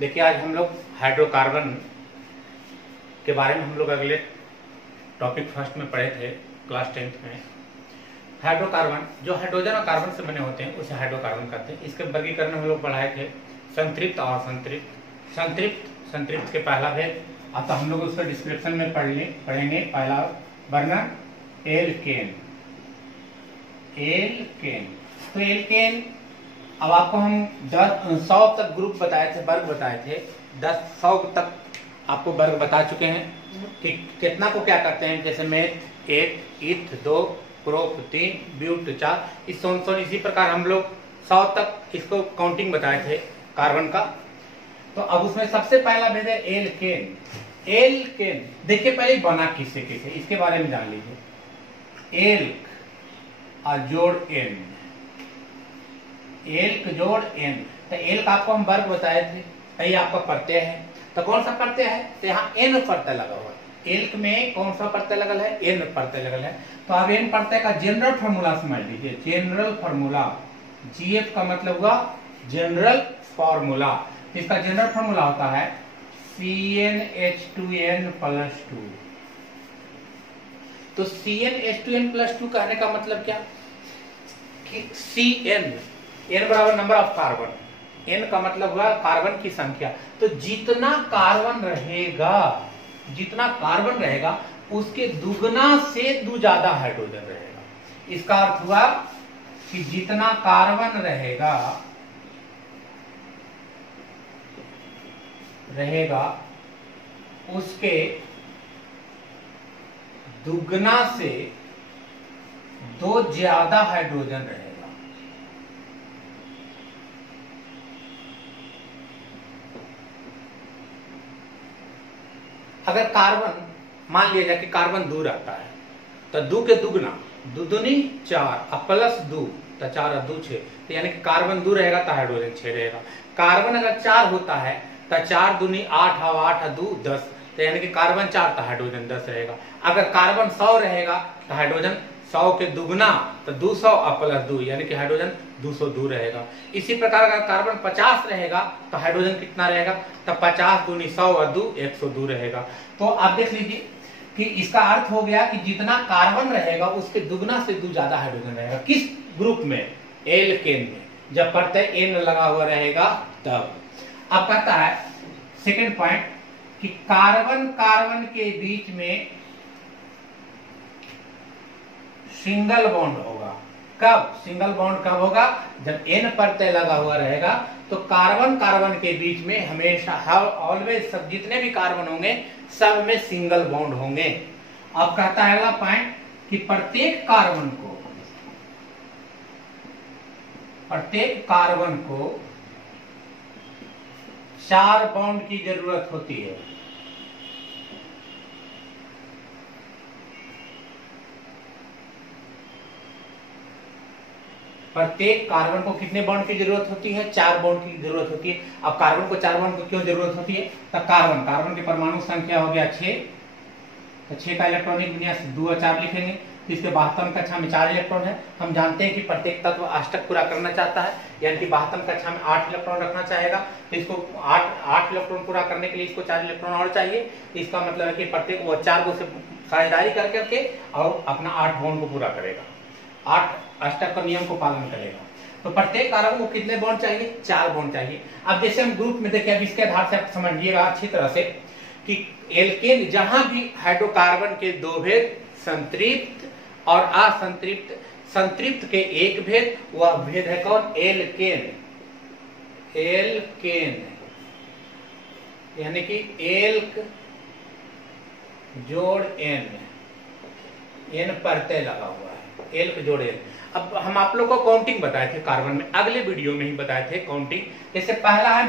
देखिए आज हम लोग हाइड्रोकार्बन के बारे में हम लोग अगले टॉपिक फर्स्ट में पढ़े थे क्लास 10th में। हाइड्रोकार्बन जो हाइड्रोजन और कार्बन से बने होते हैं उसे हाइड्रोकार्बन कहते हैं। इसके वर्गीकरण हम लोग पढ़ाए थे संतृप्त और संतृप्त। संतृप्त के पहला भेद अतः हम लोग उसका डिस्क्रिप्शन में पढ़ेंगे। पहला वर्णन एल्केन। तो एल्केन अब आपको हम 100 तक ग्रुप बताए थे, वर्ग बताए थे। 100 तक आपको वर्ग बता चुके हैं कि कितना को क्या करते हैं। जैसे मेथ 1, ईथ 2, प्रोप 3, ब्यूट 4, इसी प्रकार हम लोग 100 तक इसको काउंटिंग बताए थे कार्बन का। तो अब उसमें सबसे पहला भेद है एल्केन। एल्केन देखिए पहले बना किससे इसके बारे में जान लीजिए। एल्क और जोड़ एन, एल्क जोड़ एन। तो एल्क आपको हम वर्ग बताए थे, ये आपका प्रत्यय है। तो कौन सा प्रत्यय है? तो यहाँ एन प्रत्यय लगा हुआ है। एल्क में कौन सा प्रत्यय लगल है? एन प्रत्यय लगल है। तो अब एन प्रत्यय का जनरल फॉर्मूला समझ लीजिए। जनरल फॉर्मूला, जीएफ का मतलब हुआ जनरल फॉर्मूला। इसका जनरल फॉर्मूला होता है CnH2n+2। तो CnH2n+2 कहने का मतलब क्या कि Cn, n बराबर नंबर ऑफ कार्बन, n का मतलब हुआ कार्बन की संख्या। तो जितना कार्बन रहेगा उसके दुगना से दो ज्यादा हाइड्रोजन रहेगा। इसका अर्थ हुआ कि जितना कार्बन रहेगा उसके दुगना से दो ज्यादा हाइड्रोजन रहेगा। अगर कार्बन मान लिया जाए कि कार्बन 2 रहता है तो 2 के दुगना, 2 दूनी 4 और प्लस 2 तो 4 और 2 6। तो यानी कि कार्बन 2 रहेगा तो हाइड्रोजन 6 रहेगा। कार्बन अगर 4 होता है तो 4 दूनी 8 और 8 और 2 10। तो यानी कि कार्बन 4 तो हाइड्रोजन 10 रहेगा। अगर कार्बन 100 रहेगा तो हाइड्रोजन 100 के दुगना तो 200 और प्लस 2 यानी कि हाइड्रोजन 202 रहेगा। इसी प्रकार अगर कार्बन 50 रहेगा तो हाइड्रोजन कितना रहेगा? तो 50 दूनी 100 और 2 102 रहेगा। तो आप देख लीजिए कि इसका अर्थ हो गया कि जितना कार्बन रहेगा उसके दुगना से 2 ज्यादा हाइड्रोजन रहेगा। किस ग्रुप में? एल्केन में, जब प्रत्यय एन लगा हुआ रहेगा तब। अब कहता है सेकेंड पॉइंट कि कार्बन के बीच में सिंगल बॉन्ड होगा। कब सिंगल बॉन्ड कब होगा? जब एन प्रत्यय लगा हुआ रहेगा। तो कार्बन के बीच में हमेशा ऑलवेज सब जितने भी कार्बन होंगे सब में सिंगल बॉन्ड होंगे। अब कहता है अगला पॉइंट कि प्रत्येक कार्बन को 4 बॉन्ड की जरूरत होती है। प्रत्येक कार्बन को कितने बॉन्ड की जरूरत होती है? 4 बॉन्ड की जरूरत होती है। अब कार्बन को 4 बॉन्ड की क्यों जरूरत होती है? तो कार्बन की परमाणु संख्या हो गया 6। तो 6 का इलेक्ट्रॉनिक विन्यास 2 और 4 लिखेंगे। तो इसके 72 कक्षा में 4 इलेक्ट्रॉन है। हम जानते हैं कि प्रत्येक तत्व अष्टक पूरा करना चाहता है, यानी कि 72 कक्षा में 8 इलेक्ट्रॉन रखना चाहेगा। तो इसको 8 इलेक्ट्रॉन पूरा करने के लिए इसको 4 इलेक्ट्रॉन और चाहिए। इसका मतलब है कि प्रत्येक वो 4 को साझेदारी करके और अपना 8 बॉन्ड को पूरा करेगा, 8 अष्टक का नियम को पालन करेगा। तो प्रत्येक कार्बन को कितने बॉन्ड चाहिए? 4 बॉन्ड चाहिए। अब जैसे हम ग्रुप में देखिए, अब इसके आधार से आप समझिएगा अच्छी तरह से कि एल्केन जहां भी हाइड्रोकार्बन के 2 भेद, संतृप्त और असंतृप्त, संतृप्त के 1 भेद, वह भेद है कौन? एल्केन। यानी कि एल्क जोड़ एन, एन प्रत्यय लगा हुआ है, एल्क जोड़ एन। अब हम आप लोग को काउंटिंग बताए थे कार्बन में, अगले वीडियो में ही बताए थे काउंटिंग। जैसे पहला है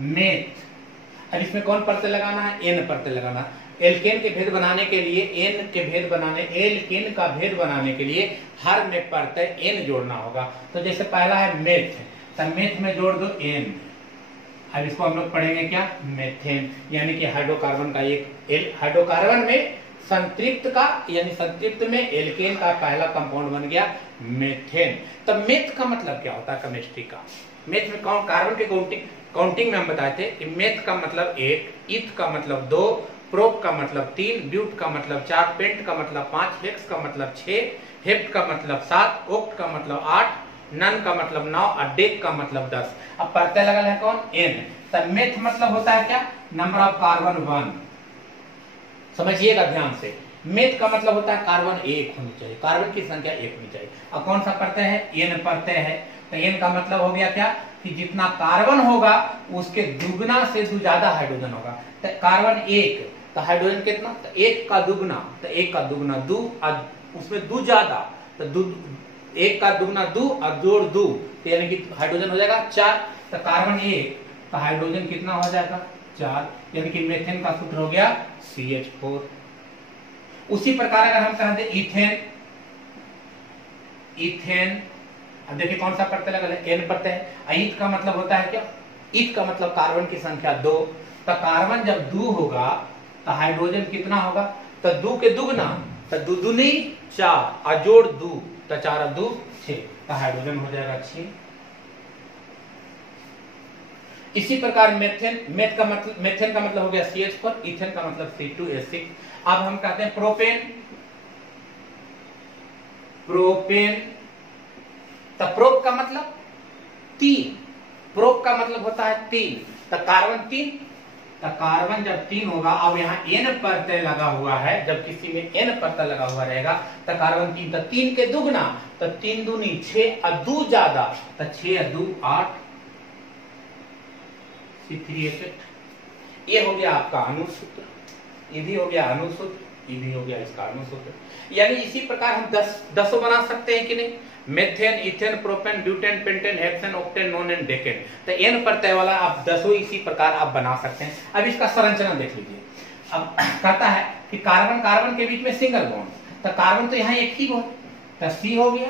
मेथ। अब इसमें कौन प्रत्यय लगाना है? एन प्रत्यय लगाना। एल्केन के भेद बनाने के लिए, एल्केन का भेद बनाने के लिए हर में प्रत्यय एन जोड़ना होगा। तो जैसे पहला है मेथ, तो मेथ में जोड़ दो एन। अब इसको हम लोग पढ़ेंगे क्या? मेथेन। यानी कि हाइड्रोकार्बन का एक, हाइड्रोकार्बन में संतृप्त का यानी संतृप्त में एल्केन का पहला कंपाउंड बन गया मेथेन। तो मेथ का मतलब क्या होता है केमिस्ट्री का? मेथ में कार्बन के काउंटिंग में हम बताए थे कि मेथ का मतलब 1, इथ का मतलब 2, प्रोप का मतलब 3, ब्यूट का मतलब 4, पेंट का मतलब 5, हेक्स का मतलब 6, हेप्ट का मतलब 7, ओक्ट का मतलब 8, नन का मतलब 9 और डेक का मतलब 10। अब प्रत्यय लगल है कौन? n। तब मेथ मतलब होता है क्या? Number of carbon 1। समझिएगा ध्यान से, मेथ का मतलब होता है कार्बन 1 होनी चाहिए, कार्बन की संख्या 1 होनी चाहिए। अब कौन सा प्रत्यय है? n प्रत्यय है। तो n का मतलब हो गया क्या कि जितना कार्बन होगा उसके दुगना से ज्यादा हाइड्रोजन होगा। तो कार्बन 1 तो हाइड्रोजन कितना? तो 1 का दुगना, तो 1 का दुगना 2 और उसमें 2 ज्यादा, तो 1 का दुगना 2 और जोड़ 2, तो यानी कि हाइड्रोजन हो जाएगा 4। तो कार्बन 1 तो हाइड्रोजन कितना हो जाएगा? 4, यानी कि मेथेन का सूत्र हो गया CH4। उसी प्रकार अगर हम कहें इथेन, इथेन, अब देखिए कौन सा प्रत्यय लगा है? n प्रत्यय है। ईथ का मतलब होता है क्या? ईथ का मतलब कार्बन की संख्या 2। तो कार्बन जब 2 होगा तो हाइड्रोजन कितना होगा? तो 2 के दुगना, तो 2 दूनी 4 और जोड़ 2, तो 4 और 2 6, तो हाइड्रोजन हो जाएगा 6। इसी प्रकार मेथेन, मेथेन का मतलब हो गया CH4, इथेन का मतलब C2H6। अब हम कहते हैं प्रोपेन, प्रोपेन, तो प्रोप का मतलब 3, प्रोप का मतलब होता है 3, तो कार्बन 3, तो कार्बन जब 3 होगा, अब यहाँ n प्रत्यय लगा हुआ है, जब किसी में n प्रत्यय लगा हुआ रहेगा तो कार्बन 3, तो 3 के दुगना, तो 3 दूनी 6 और 2 ज्यादा, तो 6 और 2 8, C3H8। ये हो गया आपका अनुसूत्र, ये भी हो गया अनुसूत्र, ये भी हो गया इसका अनुसूत्र। यानी इसी प्रकार हम 10 बना सकते हैं कि नहीं? Methane, ethane, propane, butane, pentane, hexane, octane, नोनेन, decane, तो n प्रत्यय वाला आप 10 इसी प्रकार आप बना सकते हैं। अब इसका संरचना देख लीजिए। अब कहता है कि कार्बन कार्बन के बीच में सिंगल बॉन्ड, तो कार्बन तो यहाँ एक ही बॉन्ड, तो C हो गया।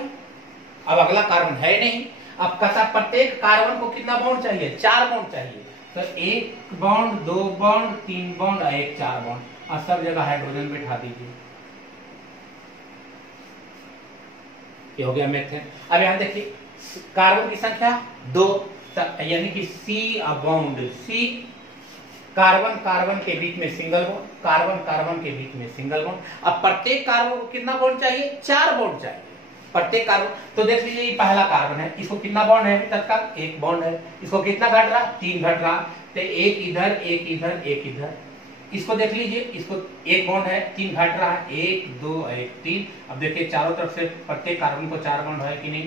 अब अगला कार्बन है नहीं। अब कहता प्रत्येक कार्बन को कितना बॉन्ड चाहिए? 4 बॉन्ड चाहिए। तो 1 बॉन्ड, 2 बॉन्ड, 3 बॉन्ड और 1 4 बॉन्ड, और सब जगह हाइड्रोजन बिठा दीजिए। ये हो गया मेथेन। अब यहां देखिए कार्बन की संख्या 2, यानी कि C bond C, carbon carbon के बीच में सिंगल बॉन्ड, कार्बन कार्बन के बीच में सिंगल बॉन्ड। अब प्रत्येक कार्बन को कितना बॉन्ड चाहिए? 4 बॉन्ड चाहिए प्रत्येक कार्बन। तो देख लीजिए ये पहला कार्बन है, इसको कितना बॉन्ड है? तत्काल 1 बॉन्ड है। इसको कितना घट रहा? 3 घट रहा, तो 1 इधर, 1 इधर, 1 इधर। इसको देख लीजिए, इसको 1 बॉन्ड है, 3 घट रहा है, 1 2 1 3। अब देखिए चारों तरफ से प्रत्येक कार्बन को 4 बॉन्ड है कि नहीं?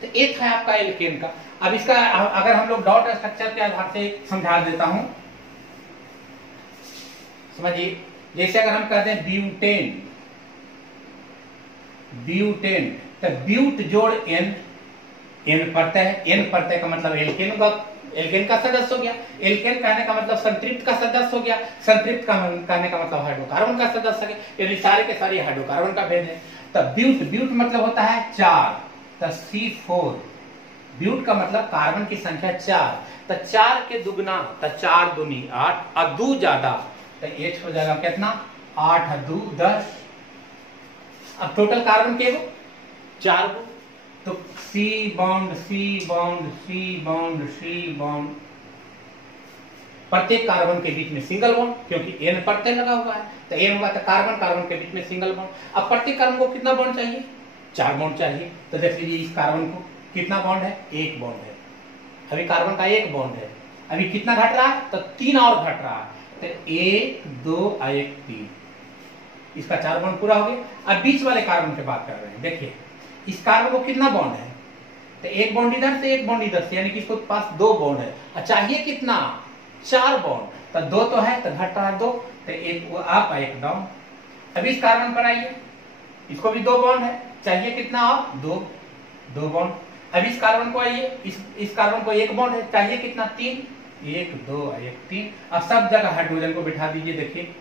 तो एक है आपका एल्केन का। अब इसका अगर हम लोग डॉट स्ट्रक्चर के आधार से समझा देता हूं, समझिए। जैसे अगर हम कहते हैं ब्यूटेन, ब्यूटेन, तो ब्यूट जोड़ n, n प्रत्यय है। n प्रत्यय का मतलब एल्केन का सदस्य हो गया। एल्केन कहने का मतलब संतृप्त का सदस्य हो गया। संतृप्त का कहने का मतलब हाइड्रोकार्बन का सदस्य हो गया। यानी सारे के सारे हाइड्रोकार्बन का भेद है। तो ब्यूट, ब्यूट मतलब होता है 4, तो C4। ब्यूट का मतलब कार्बन की संख्या 4, तो 4 के दुगना, तो 4 दूनी 8 और 2 ज्यादा, तो H हो जाएगा कितना? 8 और 2 10। अब टोटल कार्बन के 4 गो, तो C bond, C bond, C bond, C bond, प्रत्येक कार्बन के बीच में सिंगल बॉन्ड, क्योंकि n प्रत्यय लगा हुआ है, तो n होगा तो कार्बन कार्बन के बीच में सिंगल बॉन्ड। अब प्रत्येक कार्बन को कितना बॉन्ड चाहिए? 4 बॉन्ड चाहिए। तो देख लीजिए इस कार्बन को कितना बॉन्ड है? 1 बॉन्ड है। अभी कार्बन का 1 बॉन्ड है, अभी कितना घट रहा है? तो 3 और घट रहा है, तो 1 2 और 1 3, इसका 4 बॉन्ड पूरा हो गया। अब बीच वाले कार्बन की बात कर रहे हैं। देखिए इस कार्बन को कितना बॉन्ड है? तो 1 बॉन्ड इधर से, 1 बॉन्ड इधर से, यानी कि इसको पास 2 बॉन्ड है। और चाहिए कितना? 4 बॉन्ड, तो 2 तो है, तो घट रहा है 2, तो 1 अप 1 डाउन। अब इस कार्बन पर आइए, इसको भी 2 बॉन्ड है, चाहिए कितना? और 2 बॉन्ड। अब इस कार्बन को आइए, इस कार्बन को 1 बॉन्ड है, चाहिए कितना? 3, 1 2 1 3। अब सब जगह हाइड्रोजन को बिठा दीजिए, देखिए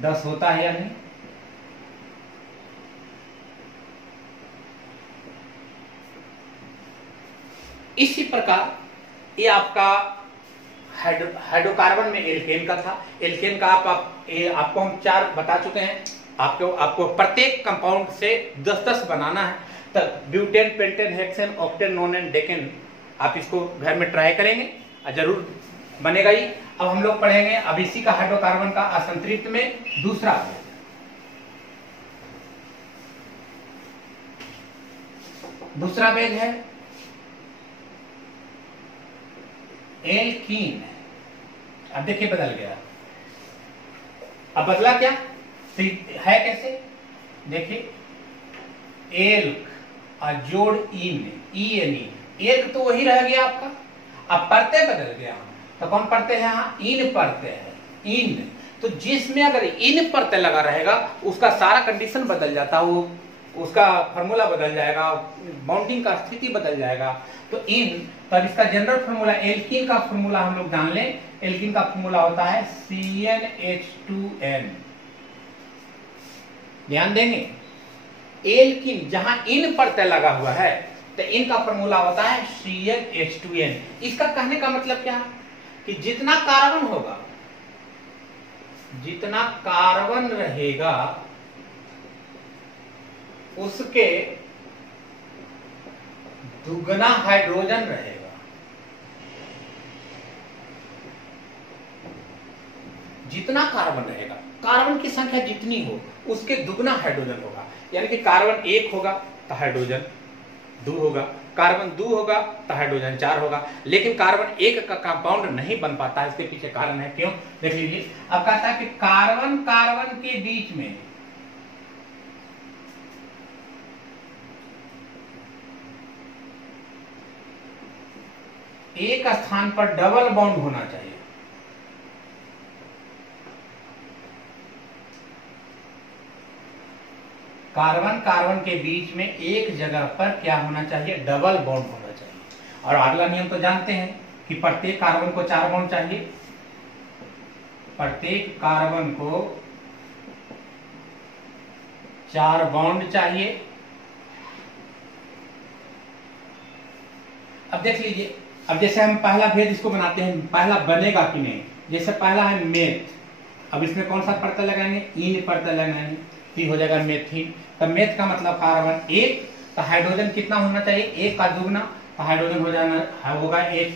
10 होता है या नहीं? इसी प्रकार ये आपका हाइड्रोकार्बन में एल्केन का था। एल्केन का आपको हम 4 बता चुके हैं। आपको आपको प्रत्येक कंपाउंड से 10-10 बनाना है। तो butane, pentane, hexane, octane, नोनेन, decane, आप इसको घर में ट्राई करेंगे और जरूर बनेगा ही। अब हम लोग पढ़ेंगे अब इसी का हाइड्रोकार्बन का असंतृप्त में दूसरा बेग है एल्कीन। अब देखिए बदल गया। अब बदला क्या है, कैसे देखिए, एल्क और जोड़ इन, एल्क तो वही रह गया आपका, अब प्रत्यय बदल गया। तो कौन प्रत्यय है यहाँ, इन प्रत्यय है। इन तो जिसमें अगर इन प्रत्यय लगा रहेगा उसका सारा कंडीशन बदल जाता है, वो उसका फार्मूला बदल जाएगा, बाउंडिंग का स्थिति बदल जाएगा। तो इन, तब इसका जनरल फार्मूला, एल्कीन का फार्मूला हम लोग जान लें। एल्कीन का फार्मूला होता है CnH2n। ध्यान देंगे, एल्कीन जहां इन प्रत्यय लगा हुआ है तो इनका फार्मूला होता है CnH2n। इसका कहने का मतलब क्या है कि जितना कार्बन होगा, जितना कार्बन रहेगा उसके दुगना हाइड्रोजन रहेगा। जितना कार्बन रहेगा, कार्बन की संख्या जितनी हो उसके दुगना हाइड्रोजन होगा। यानी कि कार्बन 1 होगा तो हाइड्रोजन 2 होगा, कार्बन 2 होगा तो हाइड्रोजन 4 होगा। लेकिन कार्बन 1 का कंपाउंड नहीं बन पाता है। इसके पीछे कारण है, क्यों, देख लीजिए। अब कहता है कि कार्बन कार्बन के बीच में एक स्थान पर डबल बॉन्ड होना चाहिए। कार्बन कार्बन के बीच में एक जगह पर क्या होना चाहिए, डबल बॉन्ड होना चाहिए। और अगला नियम तो जानते हैं कि प्रत्येक कार्बन को 4 बॉन्ड चाहिए। प्रत्येक कार्बन को 4 बॉन्ड चाहिए। अब देख लीजिए, अब जैसे हम पहला भेद इसको बनाते हैं, पहला बनेगा कि नहीं। जैसे पहला है मेथ, अब इसमें कौन सा प्रत्यय लगाएंगे, इन प्रत्यय लगाएंगे, तो हो जाएगा मेथिन। तो मेथ का मतलब कार्बन 1, तो हाइड्रोजन कितना होना चाहिए, 1 का दुगना, तो हाइड्रोजन हो जाना होगा 1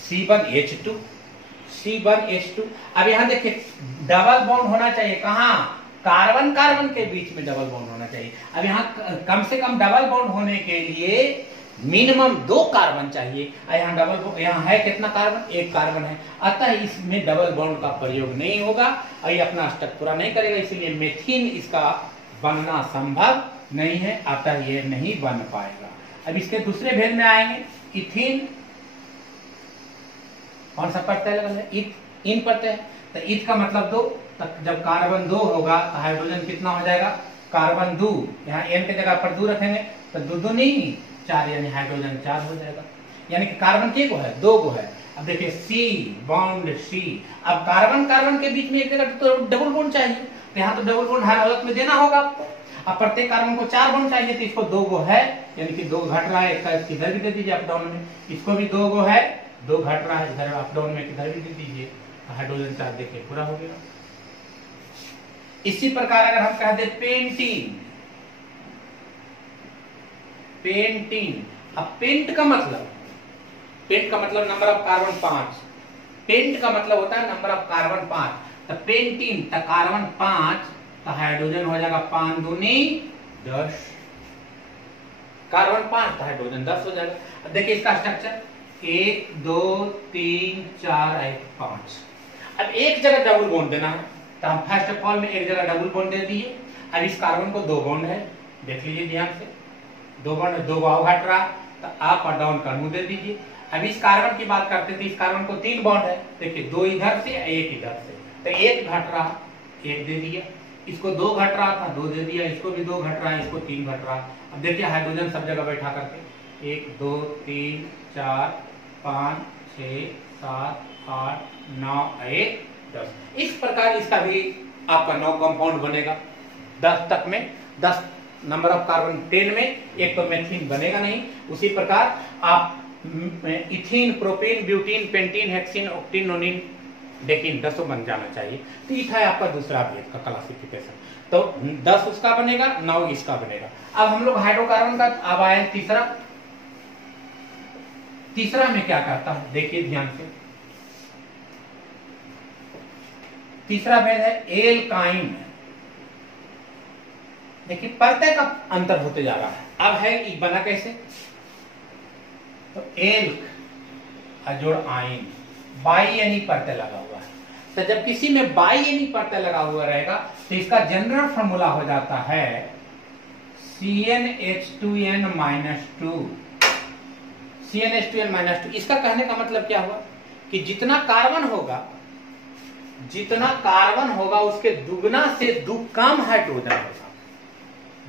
C1H2, C1H2। अब यहाँ देखिए डबल बॉन्ड होना चाहिए, कहाँ, कार्बन कार्बन के बीच में डबल बॉन्ड होना चाहिए। अब यहाँ कम से कम डबल बॉन्ड होने के लिए मिनिमम 2 कार्बन चाहिए। यहाँ डबल, यहाँ है कितना कार्बन, 1 कार्बन है, अतः इसमें डबल बॉन्ड का प्रयोग नहीं होगा और ये अपना स्टेप पूरा नहीं करेगा, इसलिए मेथिन इसका बनना संभव नहीं है, अतः ये नहीं बन पाएगा। अब इसके दूसरे भेद में आएंगे, इथिन। कौन सा प्रत्यय लगल है, इन प्रत्यय। तो इत का मतलब 2, जब कार्बन 2 होगा तो हाइड्रोजन कितना हो जाएगा, कार्बन 2, यहाँ n के जगह पर 2 रखेंगे तो 2 2 नहीं 4, यानी हाइड्रोजन 4 हो जाएगा। यानी कि कार्बन के को है, 2 को है। अब देखिए C बॉन्ड C, अब कार्बन कार्बन के बीच में एक जगह तो डबल बॉन्ड चाहिए, तो यहाँ तो डबल बॉन्ड हर हालत में देना होगा आपको। अब प्रत्येक कार्बन को 4 बॉन्ड चाहिए, तो इसको 2 गो है, यानी कि 2 घट रहा है, इधर भी दे दीजिए अप डाउन में, इसको भी 2 गो है, 2 घट रहा है इधर अप डाउन में, इधर भी दे दीजिए, हाइड्रोजन 4 देखिए पूरा हो गया। इसी प्रकार अगर हम कह दे पेंटीन, पेंटीन, अब पेंट का मतलब, पेंट का मतलब नंबर ऑफ कार्बन 5, पेंट का मतलब होता है नंबर ऑफ कार्बन 5, तो पेंटीन तो कार्बन 5, तो हाइड्रोजन हो जाएगा 5 दूनी 10, कार्बन 5 तो हाइड्रोजन 10 हो जाएगा। अब देखिए इसका स्ट्रक्चर 1 2 3 4 5। अब एक जगह डबल बॉन्ड देना है, तो हम फर्स्ट ऑफ ऑल में एक जगह डबल बॉन्ड दे दिए। अब इस कार्बन को 2 बॉन्ड है, देख लीजिए ध्यान से, 2 बॉन्ड, 2 भाव घट रहा, तो अप और डाउन का मुंह दे दीजिए। अब इस कार्बन की बात करते थे, इस कार्बन को 3 बॉन्ड है, देखिए 2 इधर से 1 इधर से, तो 1 घट रहा, 1 दे दिया, इसको 2 घट रहा था, 2 दे दिया, इसको भी 2 घट रहा है, इसको 3 घट रहा। अब देखिए हाइड्रोजन सब जगह बैठा करके 1 2 3 4 5 6 7 8 9 1 10, इस प्रकार इसका भी आपका 9 कंपाउंड बनेगा। 10 तक में 10 नंबर ऑफ कार्बन 10 में एक तो मेथिन बनेगा नहीं। उसी प्रकार आप ethene, propene, butene, pentene, hexene, octene, nonene, decene 10 बन जाना चाहिए। तो ये था आपका दूसरा भेद का क्लासिफिकेशन। तो 10 उसका बनेगा, 9 इसका बनेगा। अब हम लोग हाइड्रोकार्बन का अब आए तीसरा में क्या करता है देखिए ध्यान से। तीसरा भेद है एल्काइन। देखिए प्रत्यय का अंतर होते जा रहा है। अब है एक बना कैसे, तो एल्क जोड़ आइन, बाई यानी प्रत्यय लगा हुआ है। तो जब किसी में बाई यानी प्रत्यय लगा हुआ रहेगा तो इसका जनरल फॉर्मूला हो जाता है CnH2n -2। CnH2n -2 इसका कहने का मतलब क्या हुआ कि जितना कार्बन होगा उसके दुगना से दु कम हाइड्रोजन होगा।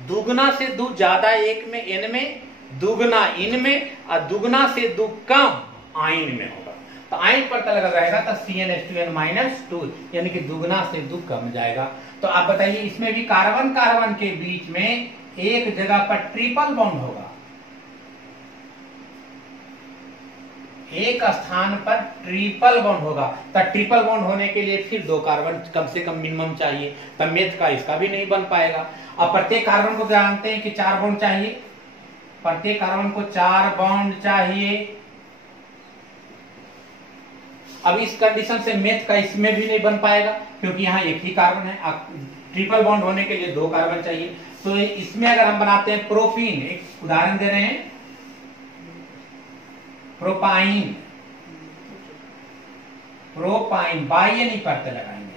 दुगना से दु ज्यादा एक में n में, दुगना इन में, और दुगना से दु कम आइन में होगा। तो आइन पर लगा रहेगा तो CnH2n -2 यानी कि दुगना से दु कम जाएगा। तो आप बताइए इसमें भी कार्बन के बीच में एक जगह पर ट्रिपल बॉन्ड होगा, एक स्थान पर ट्रिपल बॉन्ड होगा। तो ट्रिपल बॉन्ड होने के लिए फिर 2 कार्बन कम से कम मिनिमम चाहिए। तो मेथ का इसका भी नहीं बन पाएगा। अब प्रत्येक कार्बन को जानते हैं कि 4 बॉन्ड चाहिए, प्रत्येक कार्बन को 4 बॉन्ड चाहिए। अब इस कंडीशन से मेथ का इसमें भी नहीं बन पाएगा क्योंकि यहाँ एक ही कार्बन है। ट्रिपल बॉन्ड होने के लिए 2 कार्बन चाहिए। तो इसमें अगर हम बनाते हैं प्रोपीन, एक उदाहरण दे रहे हैं प्रोपाइन, बाई यानी प्रत्यय लगाएंगे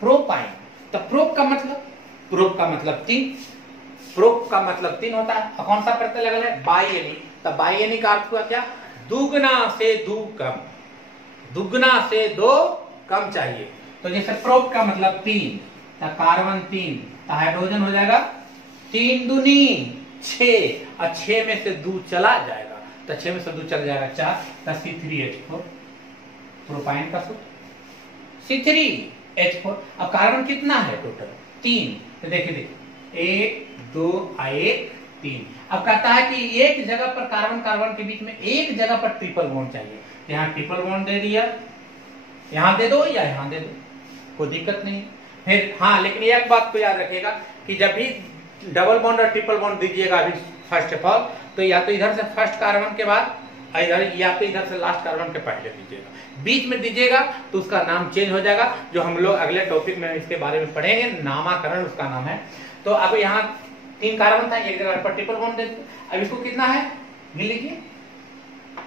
प्रोपाइन। तो प्रोप का मतलब 3, प्रोप का मतलब 3 होता है। और कौन सा प्रत्यय लगा है, बाई यानी। तो बाई यानी का अर्थ हुआ क्या, दुगना से दो कम, दुगना से 2 कम चाहिए। तो जैसे प्रोप का मतलब 3, तो कार्बन 3, तो हाइड्रोजन हो जाएगा 3 दूनी 6, और 6 में से 2 चला जाएगा। तो 6 में से 2 चल जाएगा 4, तो C3H4 प्रोपाइन का सूत्र C3H4। अब कार्बन कितना है टोटल, 3। तो देखिए 1 2 1 3। अब कहता है कि एक जगह पर कार्बन के बीच में एक जगह पर ट्रिपल बॉन्ड चाहिए। यहाँ ट्रिपल बॉन्ड दे दिया, यहाँ दे दो या यहाँ दे दो, कोई दिक्कत नहीं। फिर हाँ, लेकिन एक बात को याद रखिएगा कि जब भी डबल बॉन्ड और ट्रिपल बॉन्ड दीजिएगा अभी फर्स्ट ऑफ ऑल, तो या तो इधर से फर्स्ट कार्बन के बाद इधर, या तो इधर से लास्ट कार्बन के पहले दीजिएगा। बीच में दीजिएगा तो उसका नाम चेंज हो जाएगा, जो हम लोग अगले टॉपिक में इसके बारे में पढ़ेंगे, नामाकरण उसका नाम है। तो अब यहाँ 3 कार्बन था, एक जगह पर ट्रिपल बॉन्ड दे। अब इसको कितना है गिन लीजिए,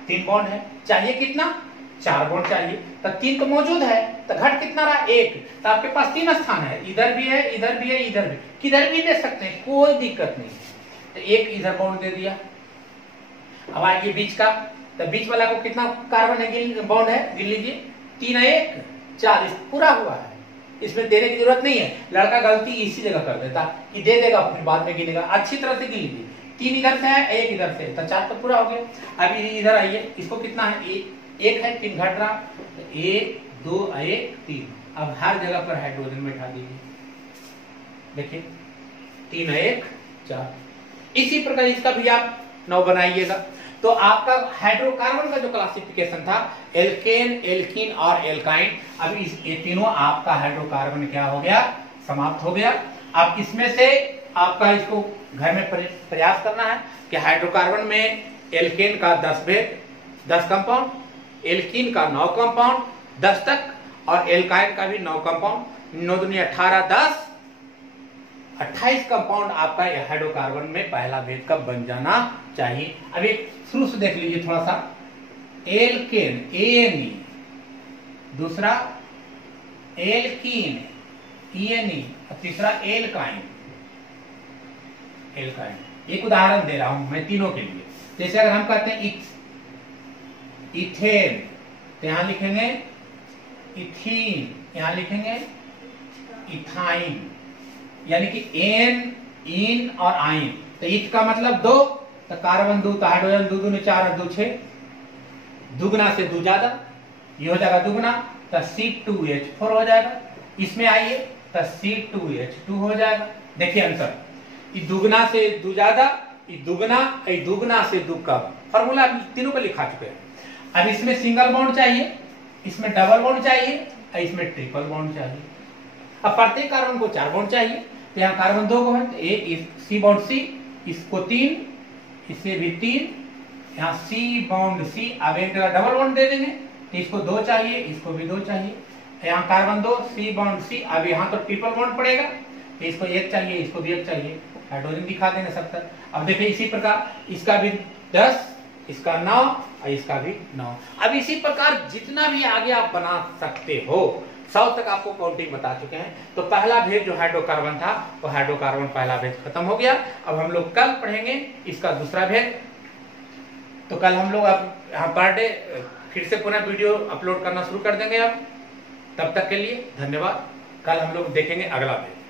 3 बॉन्ड है, चाहिए कितना 4 बॉन्ड चाहिए। तो 3 तो मौजूद है, तो घट कितना रहा 1। तो आपके पास 3 स्थान है, इधर भी है, इधर भी है, इधर भी, किधर भी दे सकते हैं, कोई दिक्कत नहीं। तो 1 इधर बॉन्ड दे दिया। अब आइए बीच का, तो बीच वाला को कितना कार्बन है बॉन्ड है गिन लीजिए, 3 1 4, पूरा हुआ है, इसमें देने की जरूरत नहीं है। लड़का गलती इसी जगह कर देता कि दे देगा फिर बाद में गिनेगा। अच्छी तरह से गिन लीजिए, 3 इधर से है, 1 इधर से, तो 4 तो पूरा हो गया। अभी इधर आइए, इसको कितना है 1 है, 3 घट रहा, 1 2 1 3। अब हर जगह पर हाइड्रोजन में उठा दीजिए, देखिए 3 1 4। इसी प्रकार इसका भी आप 9 बनाइएगा। तो आपका हाइड्रोकार्बन का जो क्लासिफिकेशन था एल्केन, एल्कीन और एल्काइन, अभी ये तीनों आपका हाइड्रोकार्बन क्या हो गया, समाप्त हो गया। अब इसमें से आपका इसको घर में प्रयास करना है कि हाइड्रोकार्बन में एल्केन का 10 भेद 10 कंपाउंड, एल्कीन का 9 कंपाउंड 10 तक, और एल्काइन का भी 9 कंपाउंड, 9 दूनी 18 10 28 कंपाउंड आपका हाइड्रोकार्बन में पहला भेद का बन जाना चाहिए। अभी शुरू से देख लीजिए थोड़ा सा, एल्केन ANE, दूसरा एल्कीन ENE, और तीसरा एल्काइन। एक उदाहरण दे रहा हूं मैं तीनों के लिए। जैसे अगर हम कहते हैं इथेन, तो यहां लिखेंगे इथीन, यहां लिखेंगे इथाइन, यानी कि एन, इन और आइन। तो इथ का मतलब 2, तो कार्बन 2, तो हाइड्रोजन 2 दूनी 4 और 2 6, दुगना से 2 ज्यादा, ये हो जाएगा दुगना, तो C2H4 हो जाएगा। इसमें आइए तो C2H2 हो जाएगा। देखिए आंसर, ये दुगना से 2 ज्यादा, ये दुगना से 2 कम, फॉर्मूला तीनों को लिखा चुके हैं। अब इसमें सिंगल बॉन्ड चाहिए, इसमें डबल बॉन्ड चाहिए, और इसमें ट्रिपल बॉन्ड चाहिए। अब प्रत्येक कार्बन को 4 बॉन्ड चाहिए, तो यहाँ कार्बन 2 को है, तो एक सी बॉन्ड सी, इसको 3, इसे भी 3, यहाँ सी बॉन्ड सी। अब एक जगह डबल बॉन्ड दे देंगे, तो इसको 2 चाहिए, इसको भी 2 चाहिए। यहाँ कार्बन 2 सी बॉन्ड सी। अब यहाँ तो ट्रिपल बॉन्ड पड़ेगा, तो इसको 1 चाहिए, इसको भी 1 चाहिए। हाइड्रोजन दिखा देंगे 70। अब देखिए इसी प्रकार इसका भी 10, इसका 9 और इसका भी 9। अब इसी प्रकार जितना भी आगे आप बना सकते हो, 100 तक आपको काउंटिंग बता चुके हैं। तो पहला भेद जो हाइड्रोकार्बन था, वो हाइड्रोकार्बन पहला भेद खत्म हो गया। अब हम लोग कल पढ़ेंगे इसका दूसरा भेद। तो कल हम लोग अब यहाँ पर डे फिर से पुनः वीडियो अपलोड करना शुरू कर देंगे। अब तब तक के लिए धन्यवाद। कल हम लोग देखेंगे अगला भेद।